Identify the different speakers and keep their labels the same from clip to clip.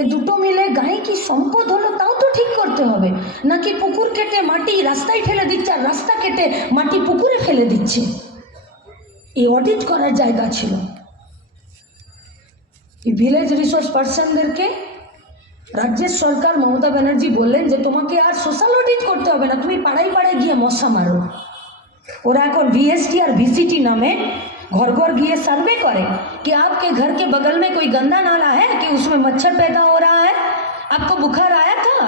Speaker 1: এ দুটো মিলে গায়ে কি সম্পদ হলো তাও তো ঠিক করতে হবে। নাকি পুকুর কেটে মাটি রাস্তায় ফেলে দিচ্ছে আর রাস্তা কেটে মাটি পুকুরে ফেলে দিচ্ছে? এই অডিট করার জায়গা ছিল। এই ভিলেজ রিসোর্স পার্সনদেরকে রাজ্যের সরকার মমতা ব্যানার্জি বললেন যে, তোমাকে আর সোশ্যাল অডিট করতে হবে না, তুমি পাড়ায় পাড়ায় গিয়ে মশা মারো। ওরা এখন ভিএসটি আর ভিসিটি नामे घर घर गए सर्वे करे कि आपके घर के बगल में कोई गंदा नाला है कि उसमें मच्छर पैदा हो रहा है आपको बुखार आया था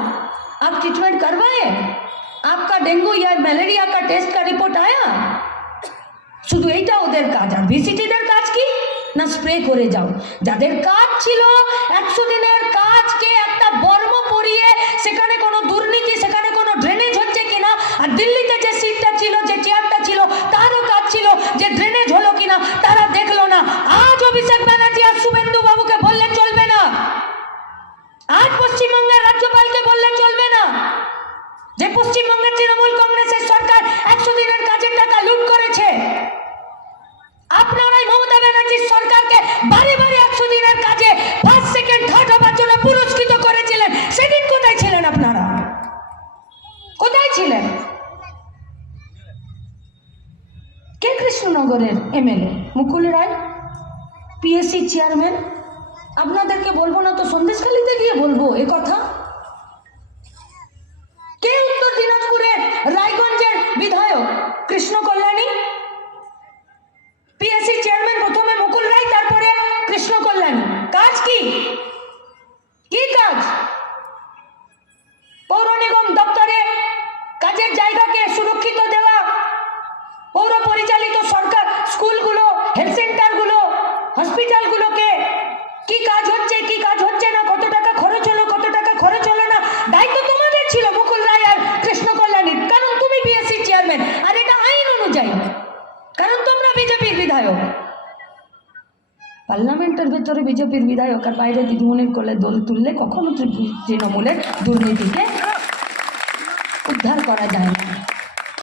Speaker 1: आप ट्रीटमेंट करवाए आपका डेंगू या ম্যালেরিয়া का टेस्ट का रिपोर्ट आया শুধু এইটা ওদের কাজ আর ভিসিটিদের কাজ কি না স্প্রে করে যাও যাদের কাজ ছিল একশো দিনের কাজকে অভিষেক ব্যানার্জি আর শুভেন্দু বাবুকে বললে চলবে না। আজ পশ্চিমবঙ্গের রাজ্যপালকে বললে চলবে না। যে পশ্চিমবঙ্গের তৃণমূল কংগ্রেসের সরকার একশো দিনের কাজের টাকা লুট করেছে, আপনারাই মমতা ব্যানার্জির সরকারকে বারে বারে একশো দিনের কাজে ফার্স্ট সেকেন্ড থার্ড হবার জন্য পুরস্কৃত করেছিলেন। সেদিন কোথায় ছিলেন আপনারা? কোথায় ছিলেন? কে কৃষ্ণনগরের MLA? Mukul Roy? PSC chairman আপনাদেরকে বলব না তো সন্দেশখালিতে গিয়ে বলব এ কথা? কে উত্তর দিনাজপুরের রায়গঞ্জের বিধায়ক? কৃষ্ণ কল্যাণী। পিএসসি চেয়ারম্যান প্রথমে মুকুল রায়, তারপরে কৃষ্ণ কল্যাণী। কাজ কি? কি কাজ? পৌর নিগম দপ্তরে কাজের জায়গাকে সুরক্ষিত দেওয়া। পৌর পরিচালিত সরকার স্কুলগুলো হেলথ বিধায়ক। পার্লামেন্টের ভেতরে বিজেপির বিধায়ক আর বাইরে দিদিমণির কোলে দোল তুললে কখনো তৃণমূলের দুর্নীতিকে উদ্ধার করা যায় না।